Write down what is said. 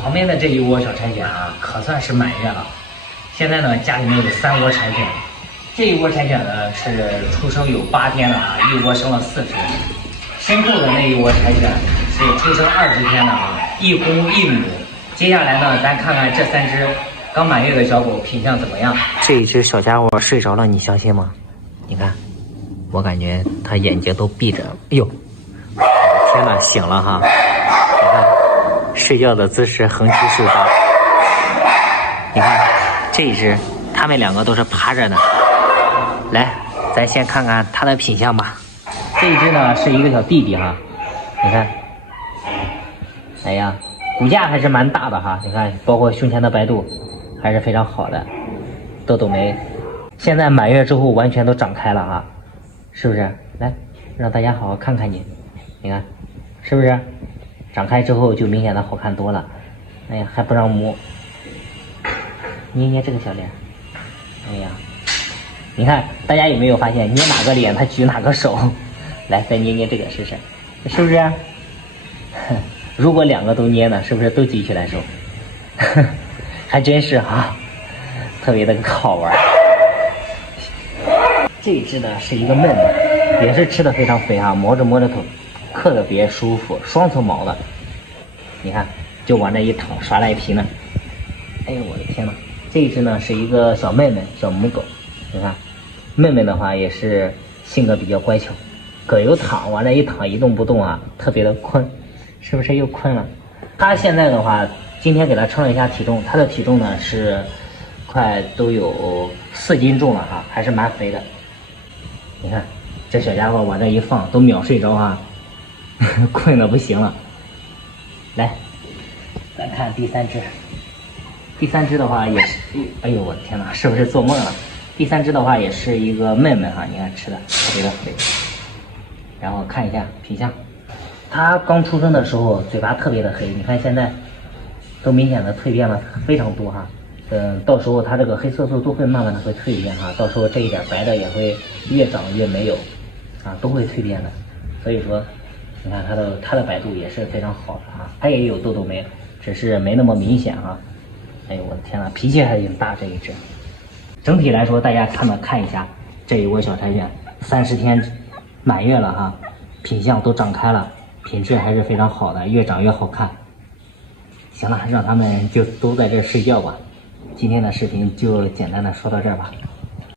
旁边的这一窝小柴犬啊，可算是满月了。现在呢，家里面有3窝柴犬，这一窝柴犬呢是出生有8天了啊，一窝生了4只。身后的那一窝柴犬是出生20天了啊，一公一母。接下来呢，咱看看这3只刚满月的小狗品相怎么样。这一只小家伙睡着了，你相信吗？你看，我感觉它眼睛都闭着。哎呦，天哪，醒了哈！你看，睡觉的姿势横七竖八。你看，这一只，它们2个都是趴着的。来，咱先看看它的品相吧。这一只呢是一个小弟弟哈，你看，哎呀，骨架还是蛮大的哈。你看，包括胸前的白肚还是非常好的，豆豆眉，现在满月之后完全都长开了哈，是不是？来，让大家好好看看你，你看，是不是？长开之后就明显的好看多了。哎呀，还不让摸，捏捏这个小脸，哎呀，你看大家有没有发现，捏哪个脸他举哪个手？来，再捏捏这个试试，是不是？如果2个都捏呢，是不是都举起来手？还真是哈，特别的好玩。这一只呢是一个嫩的，也是吃的非常肥哈，摸着头，特别舒服，双层毛的。你看，就往这一躺，耍赖皮呢。哎呦我的天呐，这一只呢是一个小妹妹，小母狗。你看，妹妹的话也是性格比较乖巧。葛优躺往那一躺一动不动啊，特别的困，是不是又困了？他现在的话，今天给他称了一下体重，他的体重呢是快都有4斤重了哈，还是蛮肥的。你看这小家伙往这一放，都秒睡着啊，困得不行了。来，咱看第3只，第3只的话也是，哎呦我的天哪，是不是做梦了？第3只的话也是一个妹妹哈，你看吃的特别的肥。然后看一下品相，它刚出生的时候嘴巴特别的黑，你看现在都明显的蜕变了非常多哈。到时候它这个黑色素都会慢慢的会蜕变哈，到时候这一点白的也会越长越没有啊，都会蜕变的。所以说，你看它的白度也是非常好的啊，它也有豆豆眉，只是没那么明显啊。哎呦我的天呐，脾气还挺大这一只。整体来说，大家看一下这一窝小柴犬，30天。满月了哈，品相都长开了，品质还是非常好的，越长越好看。行了，让他们就都在这儿睡觉吧。今天的视频就简单的说到这儿吧。